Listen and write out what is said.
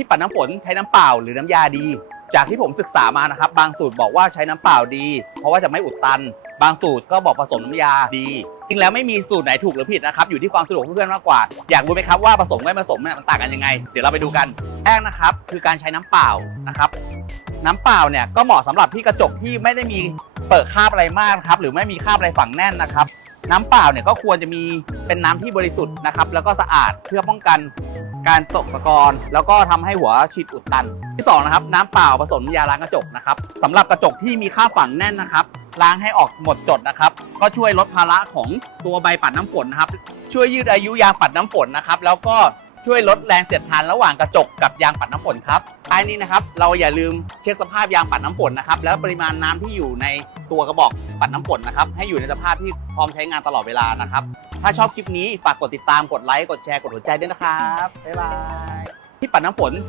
ที่ปัดน้ำฝนใช้น้ำเปล่าหรือน้ำยาดี จากที่ผมศึกษามานะครับ บางสูตรบอกว่าใช้น้ำเปล่าดี เพราะว่าจะไม่อุดตัน บางสูตรก็บอกผสมน้ำยาดี จริงแล้วไม่มีสูตรไหนถูกหรือผิดนะครับ อยู่ที่ความสะดวกของเพื่อนๆมากกว่า อยากรู้ไหมครับว่าผสมไม่ผสมเนี่ยมันต่างกันยังไง เดี๋ยวเราไปดูกันแรกนะครับ คือการใช้น้ำเปล่านะครับ น้ำเปล่าเนี่ยก็เหมาะสำหรับที่กระจกที่ไม่ได้มีเปิดคราบอะไรมากนะครับหรือไม่มีคราบอะไรฝังแน่นนะครับ น้ำเปล่าเนี่ยก็ควรจะมีเป็นน้ำที่บริสุทธิ์นะครับแล้วก็สะอาดเพื่อป้องกัน การตกตะกอนแล้วก็ทำให้หัวฉีดอุดตัน ที่สองนะครับน้ำเปล่าผสมยาล้างกระจกนะครับสำหรับกระจกที่มีค่าฝังแน่นนะครับล้างให้ออกหมดจดนะครับ ก็ช่วยลดภาระของตัวใบปัดน้ำฝนนะครับ ช่วยยืดอายุยางปัดน้ำฝนนะครับ แล้วก็ ช่วยลดแรงเสียดทานระหว่างกระจกกับยางปัดน้ำฝนครับท้ายนี้นะครับเราอย่าลืมเช็คสภาพยางปัดน้ำฝนนะครับแล้วปริมาณน้ำที่อยู่ในตัวกระบอกปัดน้ำฝนนะครับให้อยู่ในสภาพที่พร้อมใช้งานตลอดเวลานะครับ ถ้าชอบคลิปนี้ฝากกดติดตามกดไลค์กดแชร์กดหัวใจด้วยนะครับบ๊ายบายที่ปัดน้ำฝนใช้